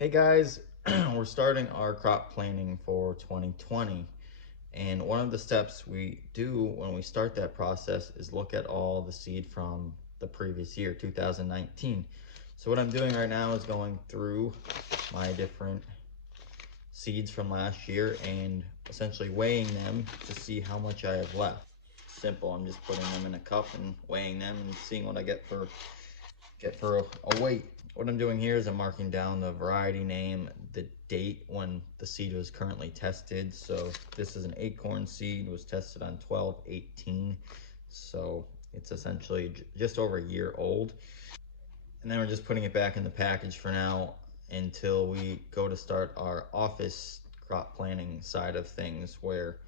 Hey guys, we're starting our crop planning for 2020. And one of the steps we do when we start that process is look at all the seed from the previous year, 2019. So what I'm doing right now is going through my different seeds from last year and essentially weighing them to see how much I have left. Simple, I'm just putting them in a cup and weighing them and seeing what I get for a weight. What I'm doing here is I'm marking down the variety name, the date when the seed was currently tested. So this is an acorn seed, was tested on 12/18. So it's essentially just over a year old. And then we're just putting it back in the package for now until we go to start our office crop planning side of things, where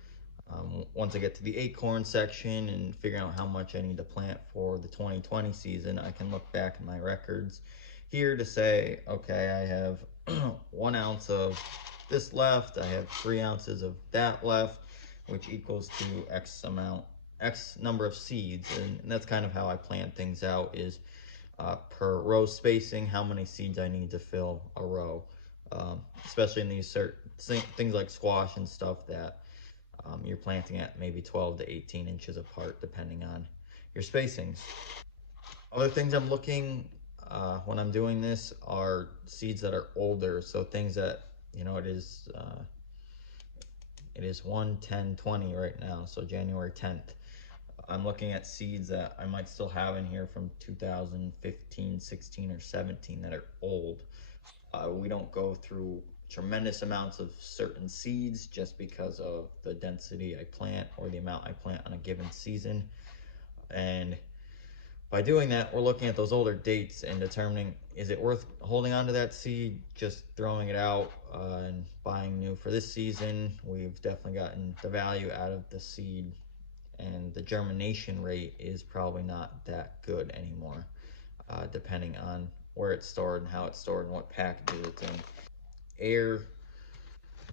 once I get to the acorn section and figuring out how much I need to plant for the 2020 season, I can look back in my records here to say, okay, I have 1 ounce of this left, I have 3 ounces of that left, which equals to X amount, X number of seeds. And that's kind of how I plan things out, is per row spacing, how many seeds I need to fill a row, especially in these certain things like squash and stuff that you're planting at maybe 12 to 18 inches apart, depending on your spacings. Other things I'm looking when I'm doing this are seeds that are older. So things that, it is 1/10/20 right now, so January 10th. I'm looking at seeds that I might still have in here from 2015, 16, or 17 that are old. We don't go through tremendous amounts of certain seeds just because of the density I plant or the amount I plant on a given season. And by doing that, we're looking at those older dates and determining, is it worth holding on to that seed, just throwing it out and buying new for this season. We've definitely gotten the value out of the seed, and the germination rate is probably not that good anymore, depending on where it's stored and how it's stored and what packages it's in. Air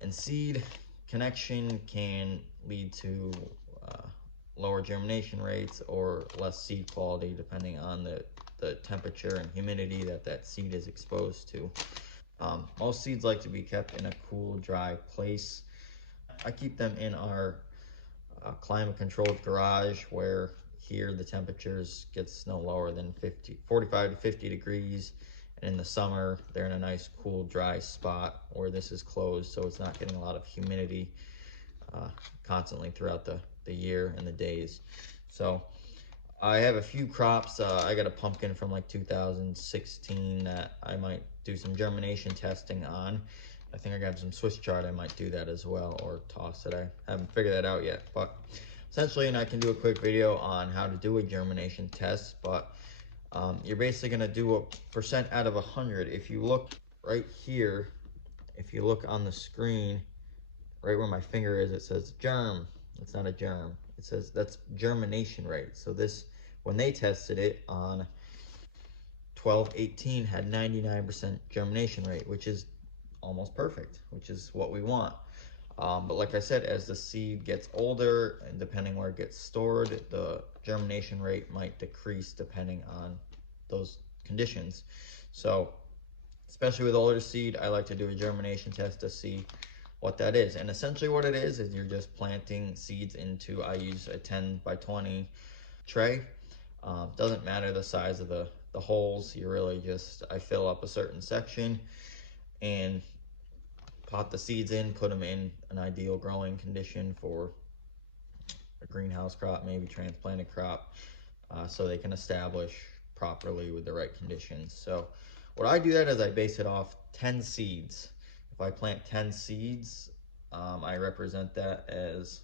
and seed connection can lead to lower germination rates or less seed quality, depending on the temperature and humidity that seed is exposed to. Most seeds like to be kept in a cool, dry place. I keep them in our climate controlled garage, where here the temperatures gets no lower than 45 to 50 degrees. And in the summer, they're in a nice, cool, dry spot where this is closed, so it's not getting a lot of humidity constantly throughout the year and the days. So I have a few crops. I got a pumpkin from like 2016 that I might do some germination testing on. I think I got some Swiss chard. I might do that as well, or toss it. I haven't figured that out yet. But essentially, and I can do a quick video on how to do a germination test. But you're basically going to do a percent out of 100. If you look right here, if you look on the screen, right where my finger is, it says germ. It's not a germ. It says that's germination rate. So this, when they tested it on 12/18, had 99% germination rate, which is almost perfect, which is what we want. But like I said, as the seed gets older and depending where it gets stored, the germination rate might decrease depending on those conditions. So especially with older seed, I like to do a germination test to see what that is. And essentially what it is you're just planting seeds into, I use a 10x20 tray. Doesn't matter the size of the holes. You really just, I fill up a certain section and pot the seeds in, put them in an ideal growing condition for a greenhouse crop, maybe transplanted crop, so they can establish properly with the right conditions. So what I do that is I base it off 10 seeds. If I plant 10 seeds, I represent that as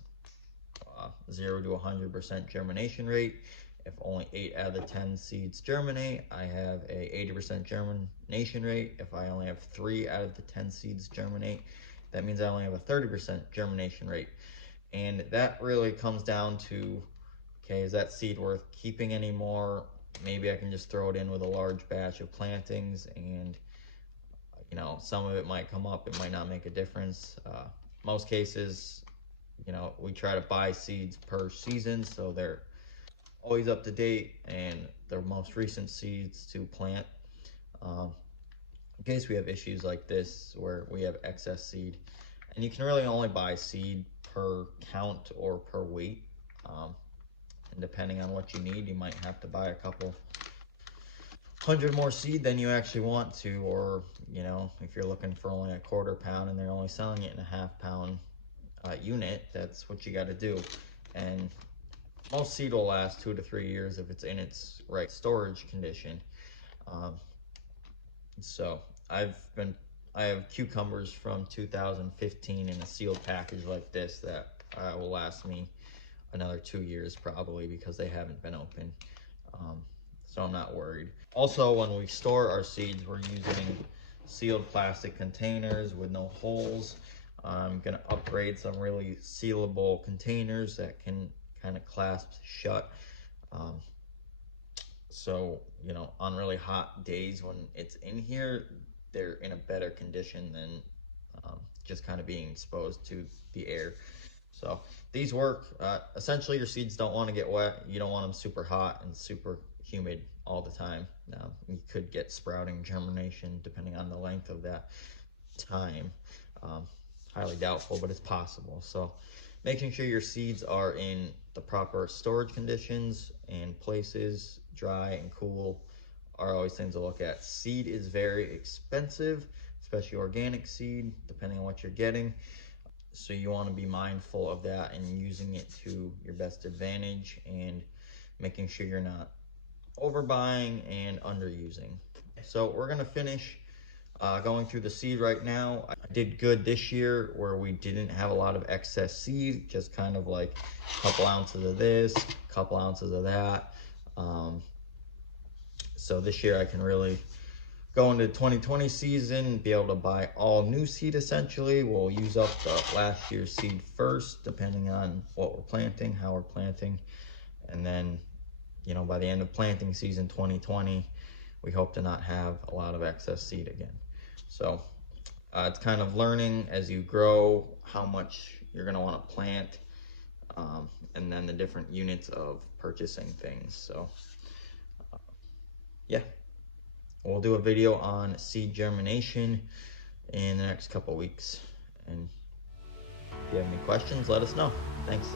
0 to 100% germination rate. If only 8 out of the 10 seeds germinate, I have a 80% germination rate. If I only have 3 out of the 10 seeds germinate, that means I only have a 30% germination rate. And that really comes down to, okay, is that seed worth keeping anymore? Maybe I can just throw it in with a large batch of plantings, and some of it might come up, it might not make a difference. Most cases, we try to buy seeds per season, so they're always up to date and the most recent seeds to plant. in case we have issues like this where we have excess seed. And you can really only buy seed per count or per weight. And depending on what you need, you might have to buy a couple hundred more seed than you actually want to, or if you're looking for only a quarter pound and they're only selling it in a half-pound unit, that's what you got to do. And most seed will last 2 to 3 years if it's in its right storage condition. So I have cucumbers from 2015 in a sealed package like this that will last me another 2 years probably, because they haven't been open. So I'm not worried. Also, when we store our seeds, we're using sealed plastic containers with no holes. I'm gonna upgrade some really sealable containers that can kind of clasp shut. So, on really hot days when it's in here, they're in a better condition than just kind of being exposed to the air. So these work. Essentially, your seeds don't want to get wet. You don't want them super hot and super humid all the time. You could get sprouting, germination, depending on the length of that time. Highly doubtful, but it's possible. So making sure your seeds are in the proper storage conditions and places, dry and cool, are always things to look at. Seed is very expensive, especially organic seed, depending on what you're getting. So you want to be mindful of that and using it to your best advantage, and making sure you're not overbuying and underusing. So we're going to finish going through the seed right now. I did good this year where we didn't have a lot of excess seed, just kind of like a couple ounces of this, a couple ounces of that. So this year I can really go into 2020 season, be able to buy all new seed essentially. We'll use up the last year's seed first, depending on what we're planting, how we're planting. And then, by the end of planting season 2020, we hope to not have a lot of excess seed again. So it's kind of learning as you grow how much you're going to want to plant, and then the different units of purchasing things. So yeah, we'll do a video on seed germination in the next couple weeks. And if you have any questions, let us know. Thanks.